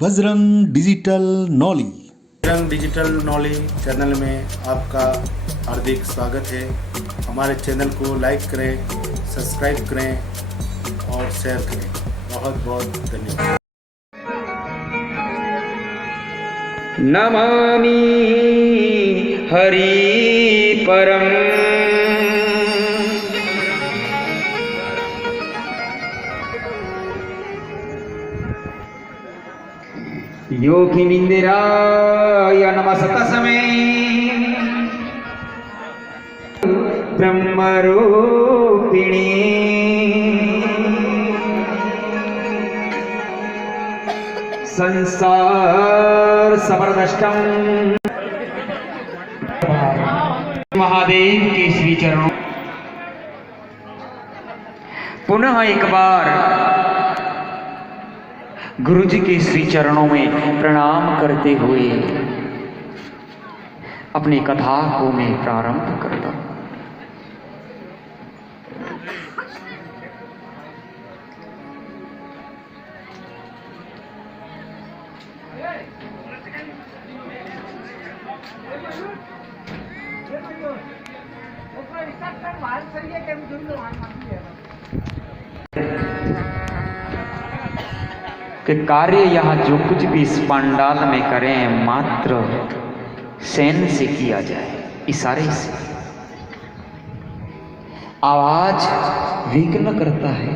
Bajrang digital नॉली। Bajrang digital channel चैनल में आपका हार्दिक स्वागत है। हमारे चैनल को लाइक करें, सब्सक्राइब करें और शेयर करें। बहुत बहुत धन्यवाद। नमामि हरि परम योगिनिंदिराय नमस्तस्मै ब्रह्मरूपिणी संसार समरदष्टम। महादेव के श्री चरणों पुनः एक बार गुरु जी के श्री चरणों में प्रणाम करते हुए अपनी कथा को मैं प्रारंभ करता हूं। कि कार्य यहाँ जो कुछ भी इस पंडाल में करें मात्र सैन से किया जाए, इशारे से। आवाज विघ्न करता है,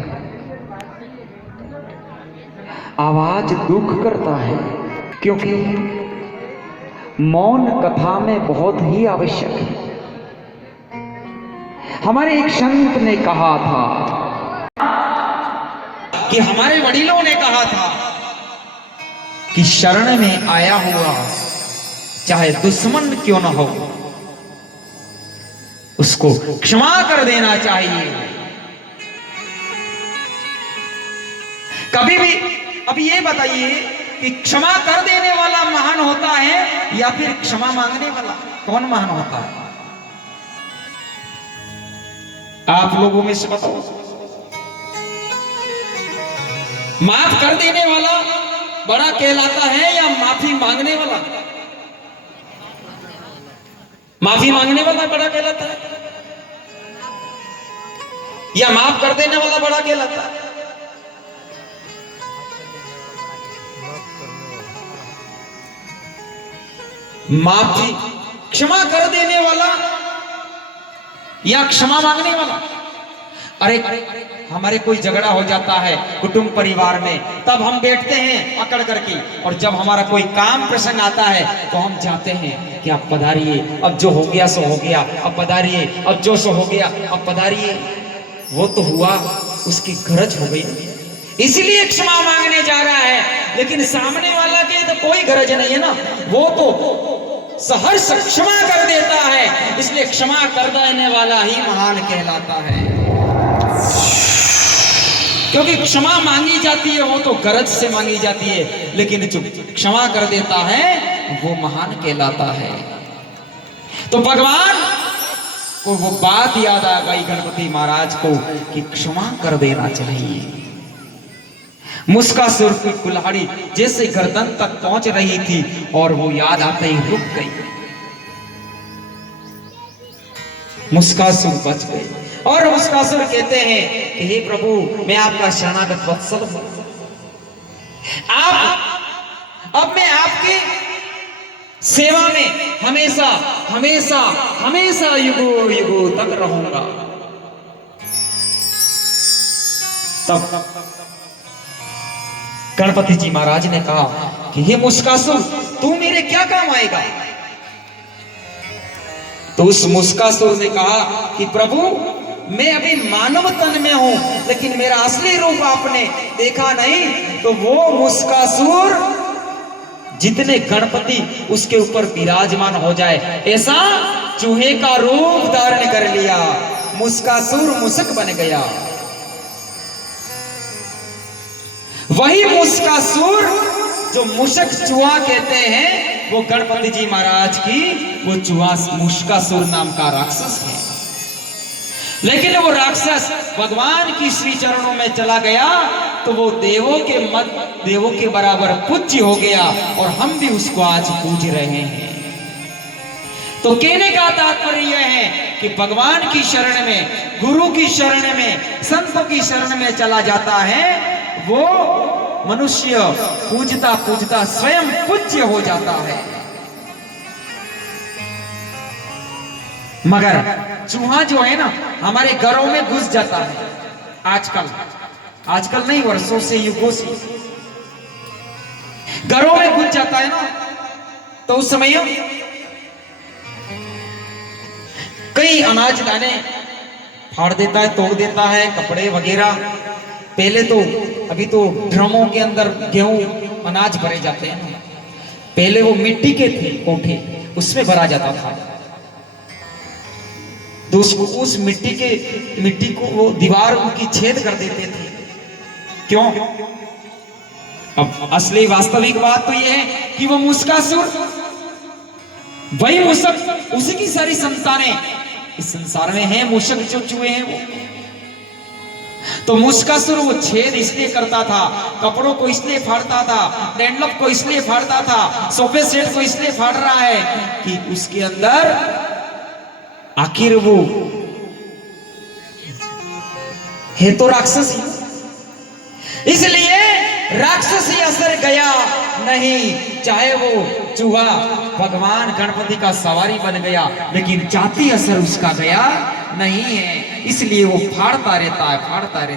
आवाज दुख करता है, क्योंकि मौन कथा में बहुत ही आवश्यक है। हमारे एक संत ने कहा था कि हमारे वडीलों ने कहा था कि शरण में आया हुआ चाहे दुश्मन क्यों न हो उसको क्षमा कर देना चाहिए। कभी भी अब ये बताइए कि क्षमा कर देने वाला महान होता है या फिर क्षमा मांगने वाला? कौन महान होता है? आप लोगों में से बताओ। माफ कर देने वाला बड़ा कहलाता है या माफी मांगने वाला? माफी मांगने वाला बड़ा कहलाता है या माफ कर देने वाला बड़ा कहलाता है? माफी क्षमा कर देने वाला या क्षमा मांगने वाला? अरे हमारे कोई झगड़ा हो जाता है कुटुंब परिवार में, तब हम बैठते हैं अकड़ करके, और जब हमारा कोई काम प्रसंग आता है तो हम चाहते हैं कि आप पधारिए, अब जो हो गया सो हो गया, अब पधारिए, अब जो सो हो गया अब पधारिए। वो तो हुआ, उसकी गरज हो गई, इसलिए क्षमा मांगने जा रहा है। लेकिन सामने वाला के तो कोई गरज नहीं है ना, वो तो सहर्ष क्षमा कर देता है, इसलिए क्षमा कर देने वाला ही महान कहलाता है। क्योंकि क्षमा मांगी जाती है वो तो गरज से मांगी जाती है, लेकिन जो क्षमा कर देता है वो महान कहलाता है। तो भगवान को वो बात याद आ गई गणपति महाराज को कि क्षमा कर देना चाहिए। मुस्कासुर की कुल्हाड़ी जैसे गर्दन तक पहुंच रही थी और वो याद आते ही रुक गई। मुस्कासुर बच गए और मुस्कासुर कहते हैं कि हे प्रभु, मैं आपका शरणागत वत्सल हूं, आप अब मैं आपकी सेवा में हमेशा हमेशा हमेशा युगों युगों तक रहूंगा। तब गणपति जी महाराज ने कहा कि हे मुस्कासुर, तू मेरे क्या काम आएगा? तो उस मुस्कासुर ने कहा कि प्रभु, मैं अभी मानव तन में हूं, लेकिन मेरा असली रूप आपने देखा नहीं। तो वो मुस्कासुर जितने गणपति उसके ऊपर विराजमान हो जाए, ऐसा चूहे का रूप धारण कर लिया, मुस्कासुर मुसक बन गया। वही मुस्कासुर जो मुशक चूहा कहते हैं, वो गणपति जी महाराज की वो चूहा मुस्कासुर नाम का राक्षस है। लेकिन वो राक्षस भगवान की श्री चरणों में चला गया तो वो देवों के बराबर पूज्य हो गया और हम भी उसको आज पूज रहे हैं। तो कहने का तात्पर्य यह है कि भगवान की शरण में, गुरु की शरण में, संतों की शरण में चला जाता है, वो मनुष्य पूजता पूजता स्वयं पूज्य हो जाता है। मगर चूहा जो है ना हमारे घरों में घुस जाता है आजकल नहीं, वर्षों से, युगों से घरों में घुस जाता है ना। तो उस समय कई अनाज दाने फाड़ देता है, तोड़ देता है, कपड़े वगैरह। पहले तो, अभी तो ड्रमों के अंदर गेहूं अनाज भरे जाते हैं ना, पहले वो मिट्टी के थे कोठे, उसमें भरा जाता था। तो उस मिट्टी को वो दीवार उनकी छेद कर देते थे। क्यों? अब असली वास्तविक बात तो ये है कि वो मुस्कासुर, वही मूषक, उसी की सारी संतानें इस संसार में हैं, मूषक जो चूहे हैं वो। तो मुस्कासुर वो छेद इसलिए करता था, कपड़ों को इसलिए फाड़ता था, डैंडलप को इसलिए फाड़ता था, सोफे सेट को इसलिए फाड़ रहा है कि उसके अंदर आखिर वो है तो राक्षसी, इसलिए राक्षसी असर गया नहीं। चाहे वो चूहा भगवान गणपति का सवारी बन गया, लेकिन जाति असर उसका गया नहीं है, इसलिए वो फाड़ता रहता है।